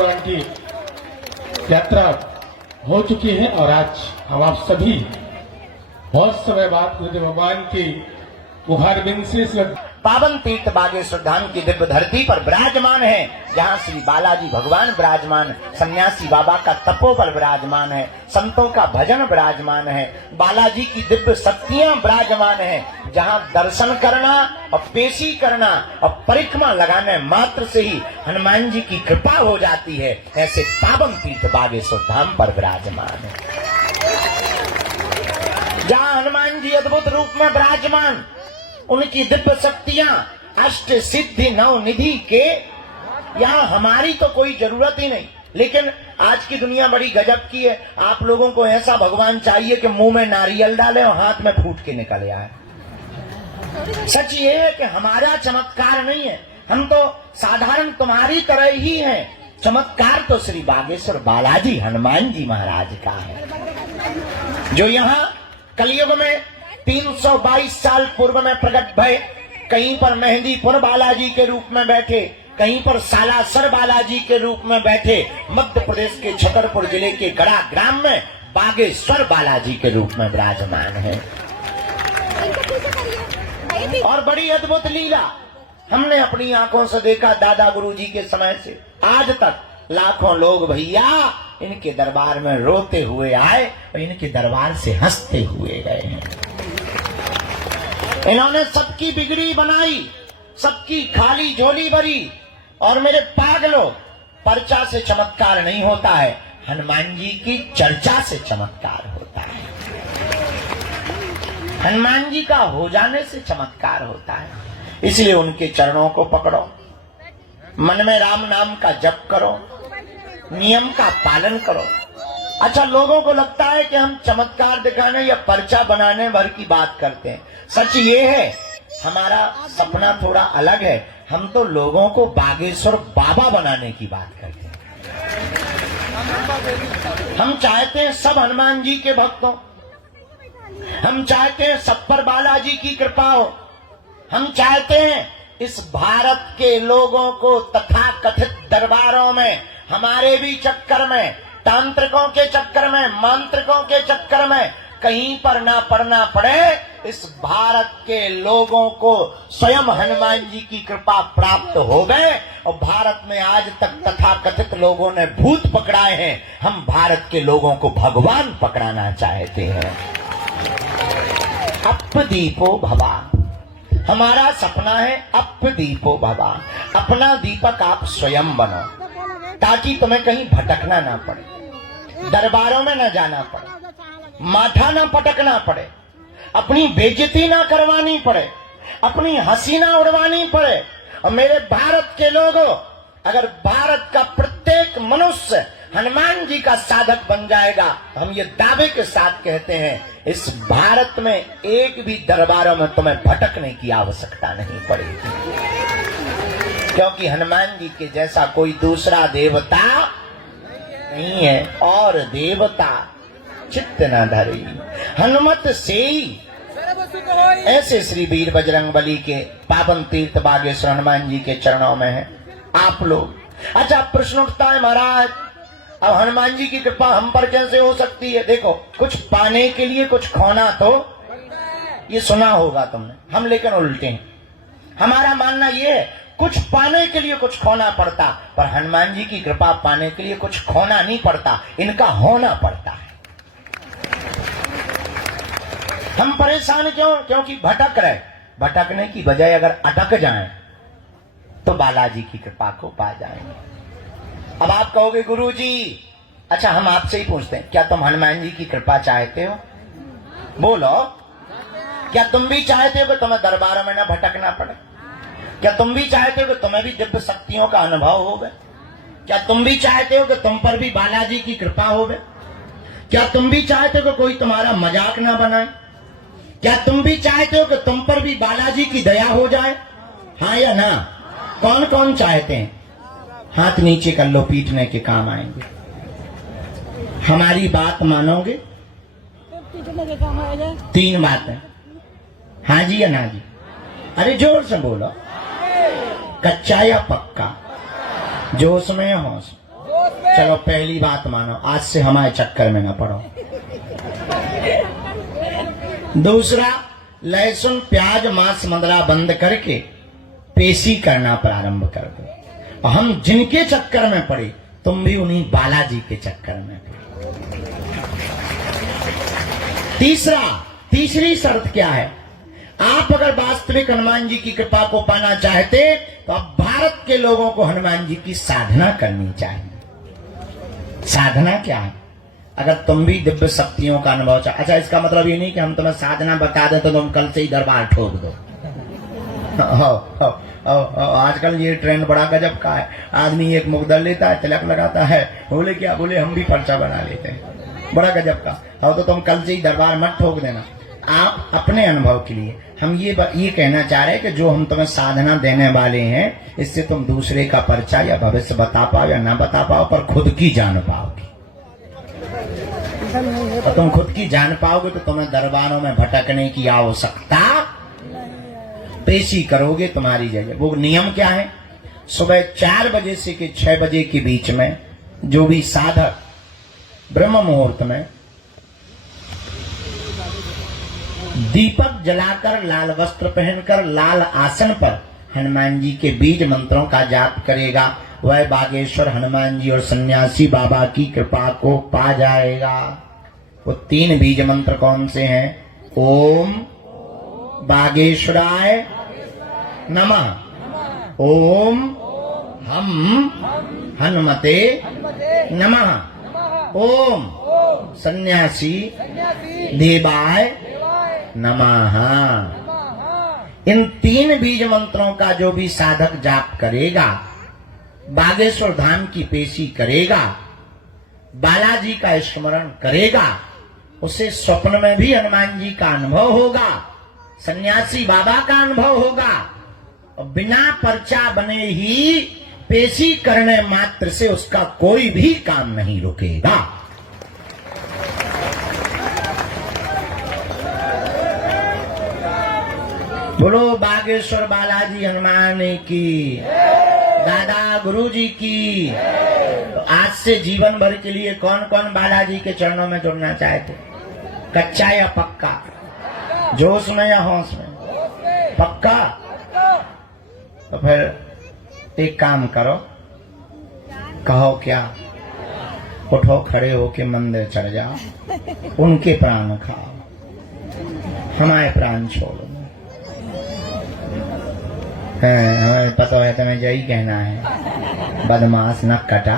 पुराण की यात्रा हो चुकी है और आज हम आप सभी बहुत समय बाद भगवान की मुखार बिंद से पावन तीर्थ बागेश्वर धाम की दिव्य धरती पर विराजमान है, जहाँ श्री बालाजी भगवान विराजमान, सन्यासी बाबा का तपोबल विराजमान है, संतों का भजन विराजमान है, बालाजी की दिव्य शक्तियां विराजमान है, जहाँ दर्शन करना और पेशी करना और परिक्रमा लगाने मात्र से ही हनुमान जी की कृपा हो जाती है। ऐसे पावन तीर्थ बागेश्वर धाम पर विराजमान है, जहाँ हनुमान जी अद्भुत रूप में विराजमान, उनकी दिव्य शक्तियां अष्ट सिद्धि नव निधि के, यहाँ हमारी तो कोई जरूरत ही नहीं। लेकिन आज की दुनिया बड़ी गजब की है, आप लोगों को ऐसा भगवान चाहिए कि मुंह में नारियल डाले और हाथ में फूट के निकल आए। सच ये है कि हमारा चमत्कार नहीं है, हम तो साधारण तुम्हारी तरह ही हैं। चमत्कार तो श्री बागेश्वर बालाजी हनुमान जी महाराज का है, जो यहाँ कलयुग में 322 साल पूर्व में प्रकट भय। कहीं पर मेहंदीपुर बालाजी के रूप में बैठे, कहीं पर सालासर बालाजी के रूप में बैठे, मध्य प्रदेश के छतरपुर जिले के गड़ा ग्राम में बागेश्वर बालाजी के रूप में विराजमान है। और बड़ी अद्भुत लीला हमने अपनी आंखों से देखा। दादा गुरुजी के समय से आज तक लाखों लोग भैया इनके दरबार में रोते हुए आए और इनके दरबार से हंसते हुए गए हैं। इन्होंने सबकी बिगड़ी बनाई, सबकी खाली झोली भरी। और मेरे पागलों, पर्चा से चमत्कार नहीं होता है, हनुमान जी की चर्चा से चमत्कार होता है। हनुमान जी का हो जाने से चमत्कार होता है। इसलिए उनके चरणों को पकड़ो, मन में राम नाम का जप करो, नियम का पालन करो। अच्छा, लोगों को लगता है कि हम चमत्कार दिखाने या पर्चा बनाने भर की बात करते हैं। सच ये है, हमारा सपना थोड़ा अलग है। हम तो लोगों को बागेश्वर बाबा बनाने की बात करते हैं। हम चाहते हैं सब हनुमान जी के भक्त हो, हम चाहते हैं सब पर बालाजी की कृपा हो, हम चाहते हैं इस भारत के लोगों को तथा कथित दरबारों में, हमारे भी चक्कर में, तांत्रिकों के चक्कर में, मांत्रिकों के चक्कर में कहीं पर ना पड़ना पड़े। इस भारत के लोगों को स्वयं हनुमान जी की कृपा प्राप्त हो गए। और भारत में आज तक तथाकथित लोगों ने भूत पकड़ाए हैं, हम भारत के लोगों को भगवान पकड़ाना चाहते हैं। अपदीपो भवा, हमारा सपना है अपदीपो भवा। अपना दीपक आप स्वयं बनो, ताकि तुम्हें कहीं भटकना ना पड़े, दरबारों में न जाना पड़े, माथा न पटकना पड़े, अपनी बेइज्जती ना करवानी पड़े, अपनी हंसी ना उड़वानी पड़े। और मेरे भारत के लोगों, अगर भारत का प्रत्येक मनुष्य हनुमान जी का साधक बन जाएगा, हम ये दावे के साथ कहते हैं, इस भारत में एक भी दरबारों में तुम्हें भटकने की आवश्यकता नहीं पड़ेगी। क्योंकि हनुमान जी के जैसा कोई दूसरा देवता नहीं है। और देवता चित्त न धरी हनुमत से ही। ऐसे श्री वीर बजरंगबली के पावन तीर्थ बागेश्वर हनुमान जी के चरणों में है आप लोग। अच्छा, प्रश्न उठता है, महाराज अब हनुमान जी की कृपा हम पर कैसे हो सकती है? देखो, कुछ पाने के लिए कुछ खोना तो, ये सुना होगा तुमने, हम लेकिन उल्टे हैं। हमारा मानना ये है, कुछ पाने के लिए कुछ खोना पड़ता, पर हनुमान जी की कृपा पाने के लिए कुछ खोना नहीं पड़ता, इनका होना पड़ता है। हम परेशान क्यों? क्योंकि भटक रहे। भटकने की बजाय अगर अटक जाएं तो बालाजी की कृपा को पा जाएंगे। अब आप कहोगे गुरुजी, अच्छा हम आपसे ही पूछते हैं, क्या तुम हनुमान जी की कृपा चाहते हो? बोलो, क्या तुम भी चाहते हो कि तुम्हें दरबारों में न भटकना पड़े? क्या तुम भी चाहते हो कि तुम्हें भी दिव्य शक्तियों का अनुभव होगा? क्या तुम भी चाहते हो कि तुम पर भी बालाजी की कृपा होवे? क्या तुम भी चाहते हो कि कोई तुम्हारा मजाक ना बनाए? क्या तुम भी चाहते हो कि तुम पर भी बालाजी की दया हो जाए? हाँ या ना? कौन कौन चाहते हैं? हाथ नीचे कर लो, पीटने के काम आएंगे। हमारी बात मानोगे? 3 बातें, हाँ जी या ना जी? अरे जोर से बोलो। कच्चा या पक्का? जोश में या होश? चलो पहली बात मानो, आज से हमारे चक्कर में न पड़ो। दूसरा, लहसुन प्याज मांस मदरा बंद करके पेशी करना प्रारंभ कर दो। और हम जिनके चक्कर में पड़े, तुम भी उन्हीं बालाजी के चक्कर में पड़े। तीसरी शर्त क्या है? आप अगर वास्तविक हनुमान जी की कृपा को पाना चाहते तो अब भारत के लोगों को हनुमान जी की साधना करनी चाहिए। साधना क्या है? अगर तुम भी दिव्य शक्तियों का अनुभव चाह, अच्छा इसका मतलब ये नहीं कि हम तुम्हें साधना बता दें तो तुम कल से ही दरबार ठोक दो। आजकल ये ट्रेंड बड़ा गजब का है। आदमी एक मुकदर लेता है, तिलक लगाता है, बोले क्या बोले हम भी पर्चा बना लेते हैं, बड़ा गजब का। और तो तुम कल से ही दरबार मत ठोक देना। आप अपने अनुभव के लिए हम ये कहना चाह रहे हैं कि जो हम तुम्हें साधना देने वाले हैं, इससे तुम दूसरे का पर्चा या भविष्य बता पाओ या ना बता पाओ, पर खुद की जान पाओगे। और तुम खुद की जान पाओगे तो तुम्हें दरबारों में भटकने की आवश्यकता, पेशी करोगे तुम्हारी जगह। वो नियम क्या है? सुबह 4 बजे से 6 बजे के बीच में जो भी साधक ब्रह्म मुहूर्त में दीपक जलाकर, लाल वस्त्र पहनकर, लाल आसन पर हनुमान जी के बीज मंत्रों का जाप करेगा, वह बागेश्वर हनुमान जी और सन्यासी बाबा की कृपा को पा जाएगा। वो 3 बीज मंत्र कौन से हैं? ओम बागेश्वराय नमः, ओम हम हनुमते नमः, ओम सन्यासी देवाय नमः। इन 3 बीज मंत्रों का जो भी साधक जाप करेगा, बागेश्वर धाम की पेशी करेगा, बालाजी का स्मरण करेगा, उसे स्वप्न में भी हनुमान जी का अनुभव होगा, सन्यासी बाबा का अनुभव होगा, और बिना पर्चा बने ही पेशी करने मात्र से उसका कोई भी काम नहीं रुकेगा। बोलो बागेश्वर बालाजी हनुमान की, दादा गुरुजी की। तो आज से जीवन भर के लिए कौन कौन बालाजी के चरणों में जुड़ना चाहते? कच्चा या पक्का? जोश में या होश में? पक्का? तो फिर एक काम करो, कहो क्या, उठो खड़े होके मंदिर चढ़ जाओ, उनके प्राण खाओ, हमारे प्राण छोड़ो। हमें पता है तुम्हें यही कहना है, बदमाश न कटा